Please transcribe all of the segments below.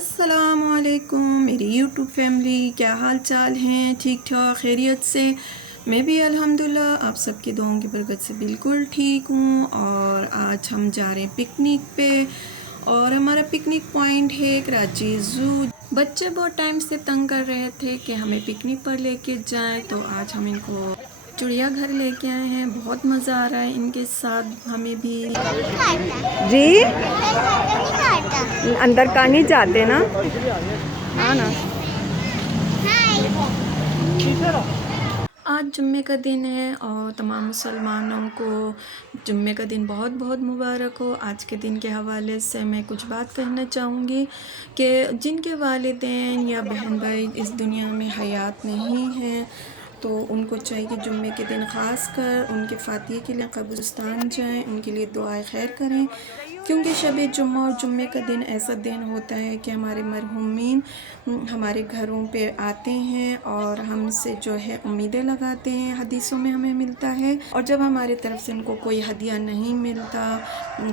السلام علیکم میری یوٹیوب فیملی، کیا حال چال ہیں؟ ٹھیک ٹھاک خیریت سے؟ میں بھی الحمدللہ آپ سب کی دعاؤں کی برکت سے بالکل ٹھیک ہوں۔ اور آج ہم جا رہے ہیں پکنک پہ، اور ہمارا پکنک پوائنٹ ہے کراچی زو۔ بچے بہت ٹائم سے تنگ کر رہے تھے کہ ہمیں پکنک پر لے کے جائیں، تو آج ہم ان کو چڑیا گھر لے کے آئے ہیں۔ بہت مزہ آ رہا ہے ان کے ساتھ ہمیں بھی۔ جی اندر کا نہیں جاتے نا، ہاں نا۔ آج جمعے کا دن ہے اور تمام مسلمانوں کو جمعے کا دن بہت بہت مبارک ہو۔ آج کے دن کے حوالے سے میں کچھ بات کہنا چاہوں گی کہ جن کے والدین یا بہن بھائی اس دنیا میں حیات نہیں ہیں، تو ان کو چاہیے کہ جمعے کے دن خاص کر ان کے فاتحے کے لیے قبرستان جائیں، ان کے لیے دعائے خیر کریں، کیونکہ شب جمعہ اور جمعے کا دن ایسا دن ہوتا ہے کہ ہمارے مرحومین ہمارے گھروں پہ آتے ہیں اور ہم سے جو ہے امیدیں لگاتے ہیں، حدیثوں میں ہمیں ملتا ہے۔ اور جب ہمارے طرف سے ان کو کوئی ہدیہ نہیں ملتا،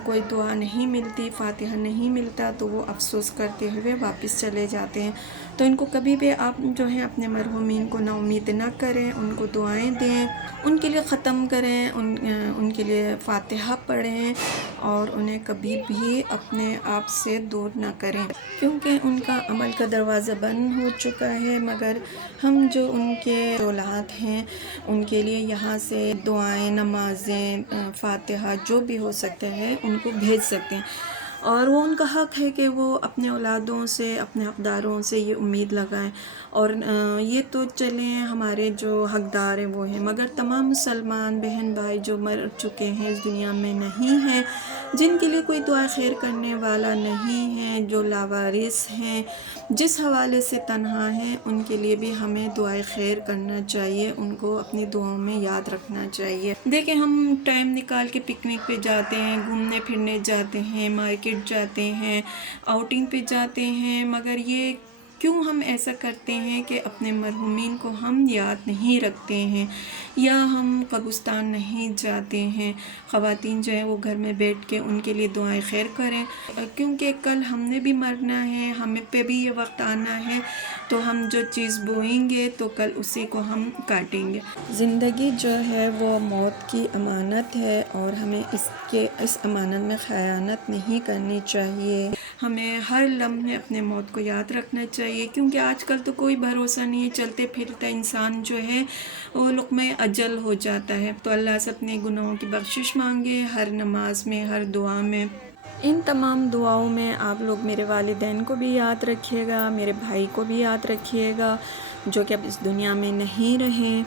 کوئی دعا نہیں ملتی، فاتحہ نہیں ملتا، تو وہ افسوس کرتے ہوئے واپس چلے جاتے ہیں۔ تو ان کو کبھی بھی آپ جو ہے اپنے مرحومین کو نا امید نہ کریں، ان کو دعائیں دیں، ان کے لیے ختم کریں، ان کے لیے فاتحہ پڑھیں، اور انہیں کبھی بھی اپنے آپ سے دور نہ کریں، کیونکہ ان کا عمل کا دروازہ بند ہو چکا ہے۔ مگر ہم جو ان کے اولاد ہیں ان کے لیے یہاں سے دعائیں، نمازیں، فاتحہ جو بھی ہو سکتا ہے ان کو بھیج سکتے ہیں، اور وہ ان کا حق ہے کہ وہ اپنے اولادوں سے، اپنے حقداروں سے یہ امید لگائیں۔ اور یہ تو چلیں ہمارے جو حقدار ہیں وہ ہیں، مگر تمام مسلمان بہن بھائی جو مر چکے ہیں، اس دنیا میں نہیں ہیں، جن کے لیے کوئی دعا خیر کرنے والا نہیں ہے، جو لاوارث ہیں، جس حوالے سے تنہا ہیں، ان کے لیے بھی ہمیں دعائے خیر کرنا چاہیے، ان کو اپنی دعاؤں میں یاد رکھنا چاہیے۔ دیکھیں ہم ٹائم نکال کے پکنک پہ جاتے ہیں، گھومنے پھرنے جاتے ہیں، مارکیٹ جاتے ہیں، آؤٹنگ پہ جاتے ہیں، مگر یہ کیوں ہم ایسا کرتے ہیں کہ اپنے مرحومین کو ہم یاد نہیں رکھتے ہیں، یا ہم قبرستان نہیں جاتے ہیں۔ خواتین جو ہیں وہ گھر میں بیٹھ کے ان کے لیے دعائیں خیر کریں، کیونکہ کل ہم نے بھی مرنا ہے، ہمیں پہ بھی یہ وقت آنا ہے، تو ہم جو چیز بوئیں گے تو کل اسی کو ہم کاٹیں گے۔ زندگی جو ہے وہ موت کی امانت ہے، اور ہمیں اس امانت میں خیانت نہیں کرنی چاہیے۔ ہمیں ہر لمحے اپنے موت کو یاد رکھنا چاہیے، کیونکہ آج کل تو کوئی بھروسہ نہیں ہے، چلتے پھرتا انسان جو ہے وہ لقمہ اجل ہو جاتا ہے۔ تو اللہ سے اپنے گناہوں کی بخشش مانگے، ہر نماز میں، ہر دعا میں۔ ان تمام دعاؤں میں آپ لوگ میرے والدین کو بھی یاد رکھیے گا، میرے بھائی کو بھی یاد رکھیے گا جو کہ اب اس دنیا میں نہیں رہیں،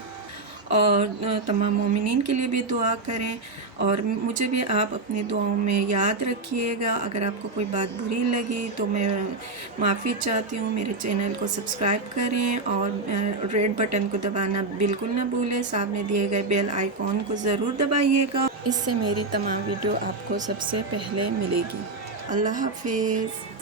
اور تمام مومنین کے لیے بھی دعا کریں، اور مجھے بھی آپ اپنی دعاؤں میں یاد رکھیے گا۔ اگر آپ کو کوئی بات بری لگی تو میں معافی چاہتی ہوں۔ میرے چینل کو سبسکرائب کریں، اور ریڈ بٹن کو دبانا بالکل نہ بھولیں، ساتھ میں دیے گئے بیل آئیکن کو ضرور دبائیے گا، اس سے میری تمام ویڈیو آپ کو سب سے پہلے ملے گی۔ اللہ حافظ۔